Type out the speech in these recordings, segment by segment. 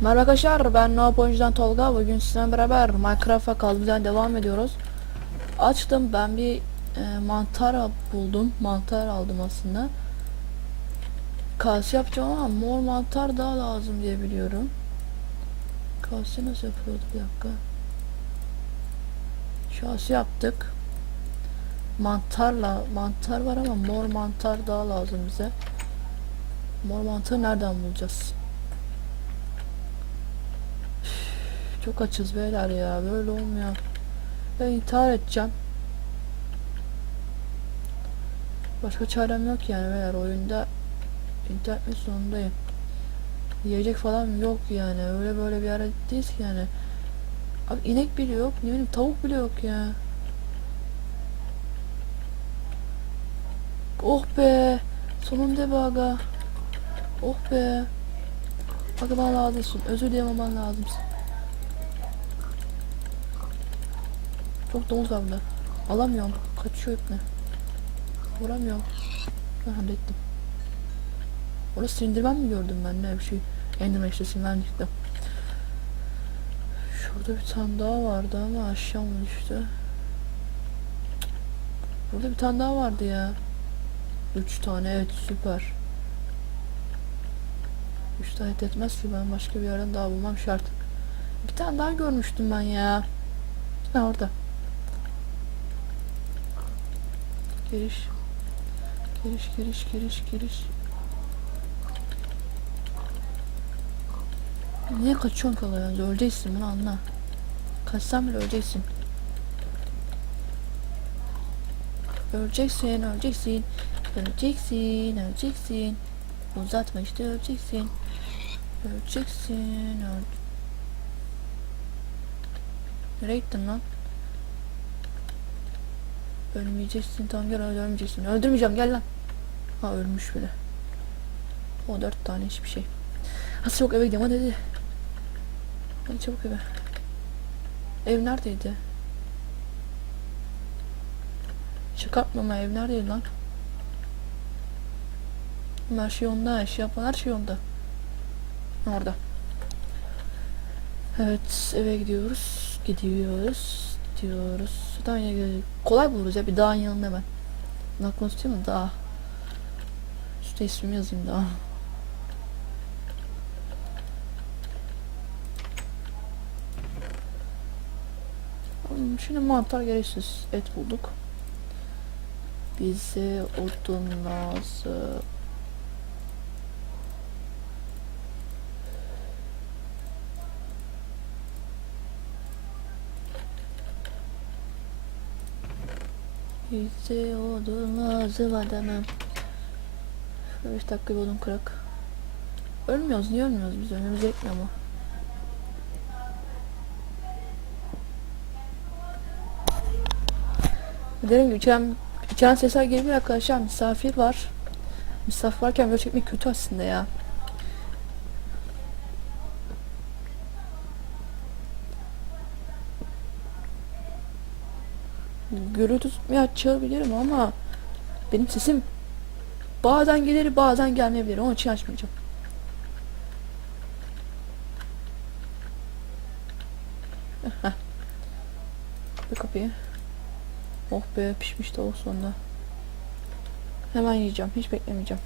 Merhaba arkadaşlar ben Noap Oyuncu'dan Tolga. Bugün sizinle beraber Minecraft'a kaldığımızdan devam ediyoruz. Açtım ben bir e, mantar buldum. Mantar aldım aslında. Kase yapacağım ama mor mantar daha lazım diye biliyorum. Kase nasıl yapıyordu bir dakika. Şase yaptık. Mantarla mantar var ama mor mantar daha lazım bize. Mor mantarı nereden bulacağız? Çok açız beyler ya böyle olmuyor. Ben intihar edeceğim. Başka çarem yok yani beyler oyunda intihar etmek zorundayım. Yiyecek falan yok yani öyle böyle bir yer değiliz ki yani. Abi inek bile yok ne bileyim tavuk bile yok ya. Oh be sonunda be aga. Oh be. Bana lazımsın özür dilemem lazımsın. Çok domuz var burada. Alamıyorum. Kaçıyor ipne. Vuramıyorum. Ha, hallettim. Orası sindirmen mi gördüm ben ne bir şey. Enderman işte çıktı. Şurada bir tane daha vardı ama aşağı mı düştü? Burada bir tane daha vardı ya. Üç tane evet süper. Üç tane etmez ki ben başka bir yerden daha bulmam şart. Bir tane daha görmüştüm ben ya. Ha orada. Giriş. Giriş, giriş, giriş, giriş. Niye kaçıyorsun kala ya? Öleceksin bunu anla. Kaçsan bile öleceksin. Öleceksin, öleceksin. Öleceksin, öleceksin. Uzatma işte öleceksin. Öleceksin, öl... Nereye gittin lan? Ölmeyeceksin tamam gel öyle ölmeyeceksin. Öldürmeyeceğim gel lan. Ha ölmüş bile. O dört tane hiçbir şey. Hadi çabuk eve gidelim hadi hadi. Hadi çabuk eve. Ev neredeydi? Çıkartmama ev neredeydi lan? Her şey onda, her şey yapan her şey onda. Orada. Evet eve gidiyoruz. Gidiyoruz. Gidiyoruz. Daha yine kolay buluruz ya bir dağın yanında hemen. Ne konuşuyor mu? Dağ. Şurada ismimi yazayım daha. Şimdi mantar gereksiz et bulduk. Bize odun lazım. Bize odun lazım adamım. 5 dakika bir odun kırak. Ölmüyoruz niye ölmüyoruz biz ölmemiz gerekmiyor mu? Dediğim gibi içeren, içeren sesler geliyor arkadaşlar misafir var. Misafir varken böyle çekmek kötü aslında ya. Gürültü tutmaya açabilirim ama benim sesim bazen gelir bazen gelmeyebilir. Onun için açmayacağım. Bir kapıyı. Oh be pişmiş tavuk sonunda. Hemen yiyeceğim. Hiç beklemeyeceğim.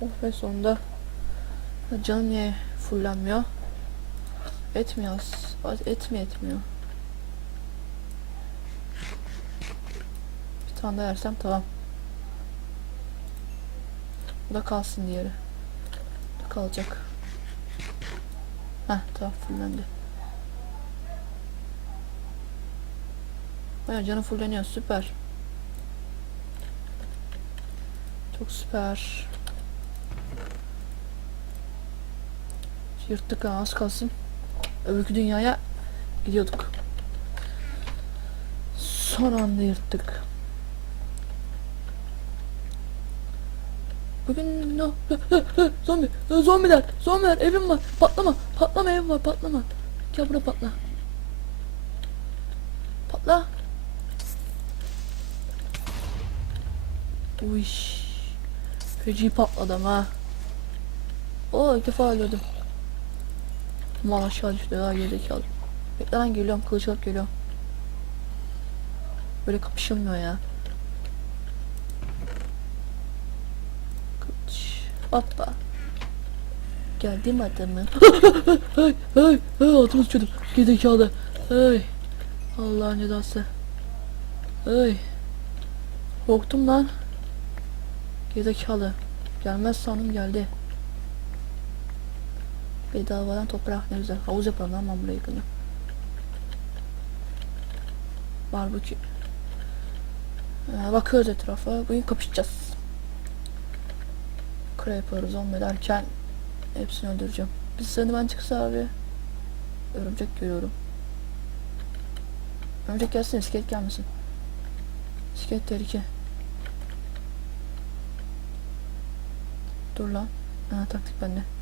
Oh be sonunda. Canım niye fullenmiyor? Etmiyor. az- Et mi etmiyor? Bir tane daha yersem tamam. Bu da kalsın diğeri. Bu kalacak. Heh tamam fullendi. Baya canı fulleniyor süper. Çok süper. Yırttık ha az kalsın. Öbürkü dünyaya gidiyorduk. Son anda yırttık. Bugün no zombi zombiler zombiler evim var patlama patlama evim var patlama gel buraya patla patla Uy Feci patladım ha. Oo ilk defa öldürdüm. Mal aşağı düştü ha gerizekalı. Bekle lan geliyorum kılıç alıp geliyorum. Böyle kapışılmıyor ya. Kılıç. Hoppa. Geldim adamı. hey hey hey altıma sıçıyordum. Gerizekalı. Hey. Allah'ın cezası. Hey. Korktum lan. Gerizekalı. Gelmez sandım geldi. Bedavadan toprak ne güzel. Havuz yapalım lan ben buraya yakında. Barbekü. Ee, bakıyoruz etrafa. Bugün kapışacağız. Creeper, zombi derken hepsini öldüreceğim. Bir ben çıksa abi. Örümcek görüyorum. Örümcek gelsin, iskelet gelmesin. İskelet tehlike. Dur lan. Ha taktik bende.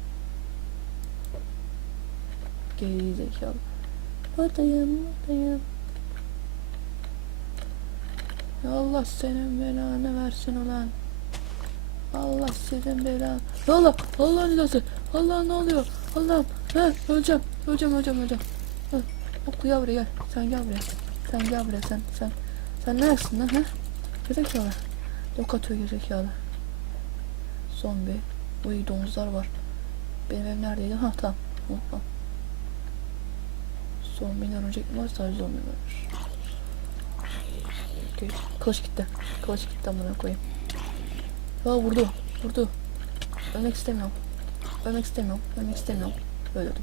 Geri zekalı. Buradayım, buradayım. Ya Allah senin belanı versin ulan. Allah sizin belanı. Ya Allah, Allah'ın ilası. Allah ne oluyor? Allah'ım. He, öleceğim, öleceğim, öleceğim, öleceğim. Hı. Hop gel buraya gel. Sen gel buraya. Sen gel buraya sen, sen. Sen neresin lan ha? Gerizekalı. Yok atıyor gerizekalı. Zombi. Uy domuzlar var. Benim ev neredeydi? Ha tamam. Hoppa. Zombinin örümcek mi var? Sadece zombi var. Okey. Kılıç gitti. Kılıç gitti amına koyayım. Ya vurdu. Vurdu. Ölmek istemiyorum. Ölmek istemiyorum. Ölmek istemiyorum. Öldürdüm.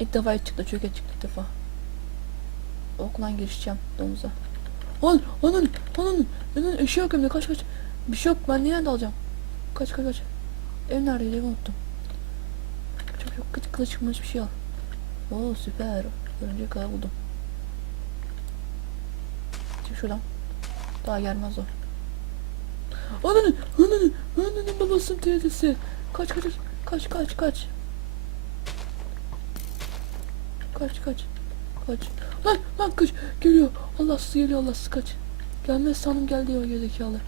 İlk defa ilk çıktı. Çöke çıktı ilk defa. Okuldan girişeceğim domuza. An, ananı, ananı, ananı, eşya yok evde, kaç kaç. Bir şey yok, ben niye alacağım? Kaç kaç kaç. Ev neredeydi, evi unuttum. Çok çok kılıç kılıç bir şey al. Oo süper. Örümcek ağı buldum. Çık şuradan. Daha gelmez o. Ananı, ananı, ananın babasının teyzesi. Kaç kaç kaç kaç kaç. Kaç kaç. Kaç. Lan lan kaç. Geliyor. Allahsız geliyor Allahsız kaç. Gelmez sanım geldi o gerizekalı.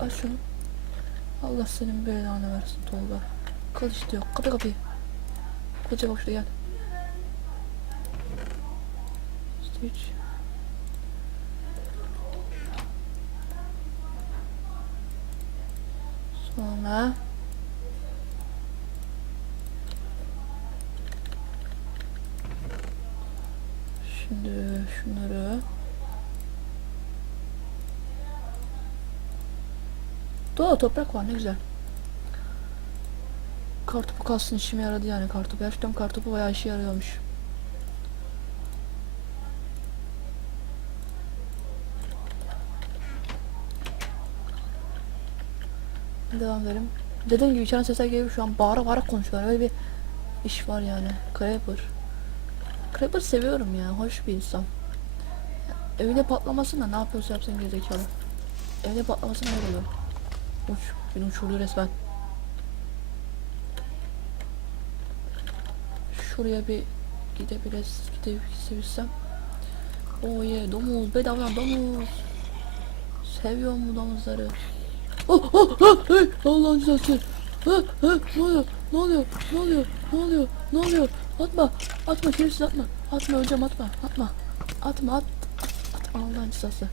Aç şunu. Allah senin belanı versin Tolga. Kılıç diyor. Kapı kapıyı. Kılıça bak şuraya gel. Stitch. Sonra Şimdi şunları Doğa toprak var ne güzel. Kartopu kalsın işime yaradı yani kartopu. Gerçekten kartopu bayağı işe yarıyormuş. Devam edelim. Dediğim gibi içeriden sesler geliyor şu an bağıra bağıra konuşuyorlar. Öyle bir iş var yani. Creeper. Creeper seviyorum ya. Hoş bir insan. Ya, evine patlamasın da ne yapıyorsa yapsın gerizekalı. Evine patlamasın ne oluyor? Uç. Beni uçurdu resmen. Şuraya bir gidebiliriz. Gidebilsem. Oh yeah domuz. Bedavadan domuz. Seviyorum bu domuzları. Oh oh oh hey Allah'ın cezası. Ha ha ne oluyor? Ne oluyor? Ne oluyor? Ne oluyor? Ne oluyor? Atma. Atma şerefsiz atma. Atma öleceğim atma. Atma. Atma at. at. Allah'ın cezası.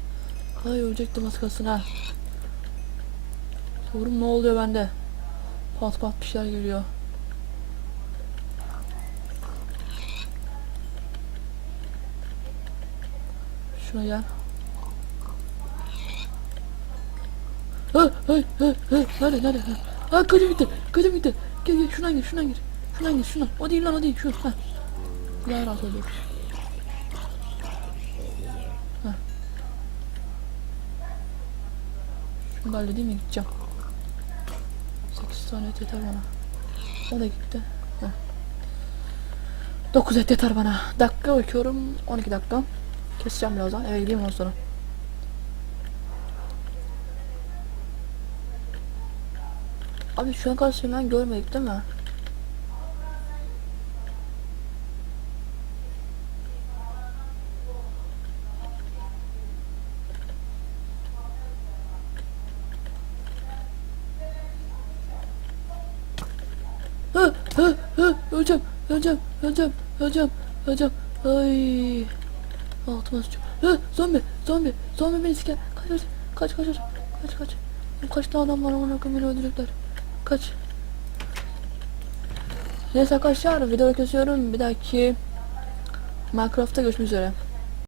Ay ölecektim az kalsın ha. Yavrum ne oluyor bende? Pat pat bir şeyler geliyor. Şuna gel. Ha ha ha ha nerede nerede? Ha, ha kılıcım gitti. Kılıcım gitti. Gel gel şuna gir şuna gir. Şuna gir şuna. O değil lan o değil şu. Ha. Daha rahat olur. Ha. Şunu da halledeyim mi gideceğim. 8 tane et yeter bana. O da gitti. Heh. 9 et yeter bana. Dakika bakıyorum. 12 dakika. Keseceğim birazdan. Eve gideyim ondan sonra. Abi şu an kadar Süleyman görmedik değil mi? Hı hı hı öleceğim öleceğim öleceğim öleceğim öleceğim. Ay altıma sıçıyorum. Hı zombi zombi zombi beni siker kaç kaç kaç kaç kaç. Kaç kaç kaç tane adam var ona beni öldürecekler. Kaç. Neyse arkadaşlar videoyu kesiyorum. Bir dahaki Minecraft'ta görüşmek üzere.